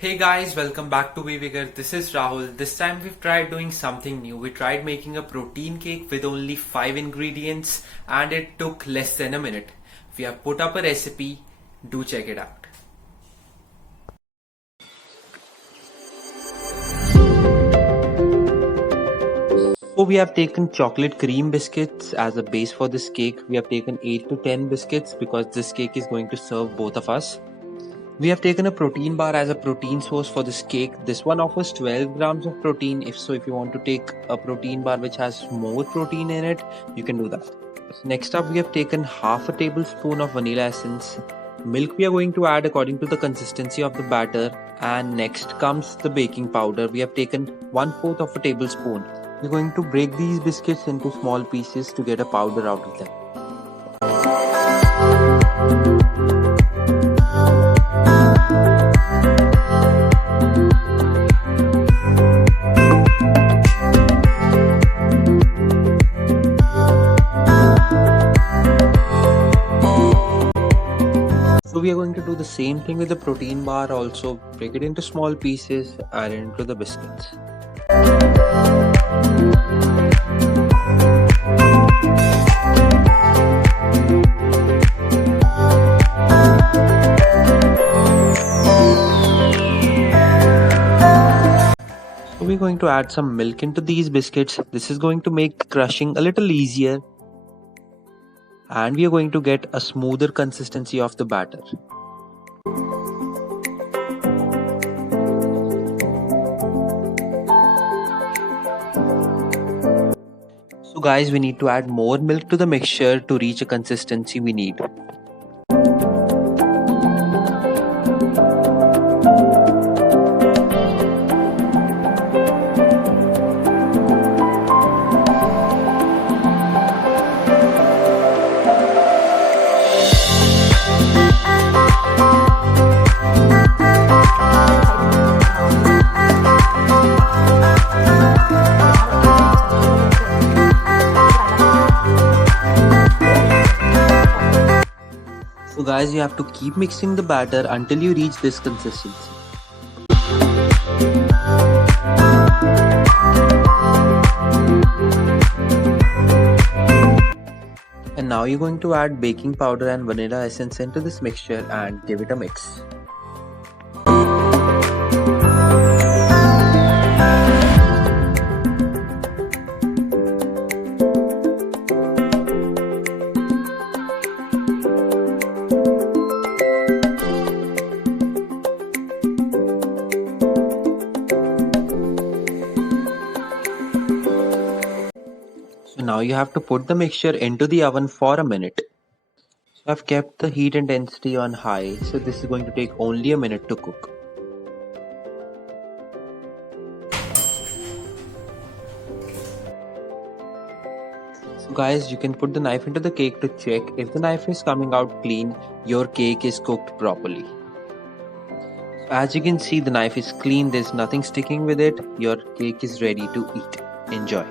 Hey guys, welcome back to We-Vigour. This is Rahul. This time we've tried doing something new. We tried making a protein cake with only 5 ingredients and it took less than a minute. We have put up a recipe. Do check it out. So we have taken chocolate cream biscuits as a base for this cake. We have taken 8 to 10 biscuits because this cake is going to serve both of us. We have taken a protein bar as a protein source for this cake. This one offers 12 grams of protein. If you want to take a protein bar which has more protein in it, you can do that. Next up, we have taken half a tablespoon of vanilla essence. Milk we are going to add according to the consistency of the batter. And next comes the baking powder. We have taken 1/4 of a tablespoon. We're going to break these biscuits into small pieces to get a powder out of them. So we are going to do the same thing with the protein bar also. Break it into small pieces, add it into the biscuits. So we're going to add some milk into these biscuits. This is going to make crushing a little easier. And we are going to get a smoother consistency of the batter. So guys, we need to add more milk to the mixture to reach a consistency we need. So guys, you have to keep mixing the batter until you reach this consistency. And now you're going to add baking powder and vanilla essence into this mixture and give it a mix. So now you have to put the mixture into the oven for a minute. So I've kept the heat intensity on high, so this is going to take only a minute to cook. So guys, you can put the knife into the cake to check if the knife is coming out clean, your cake is cooked properly. So as you can see, the knife is clean, there's nothing sticking with it, your cake is ready to eat. Enjoy.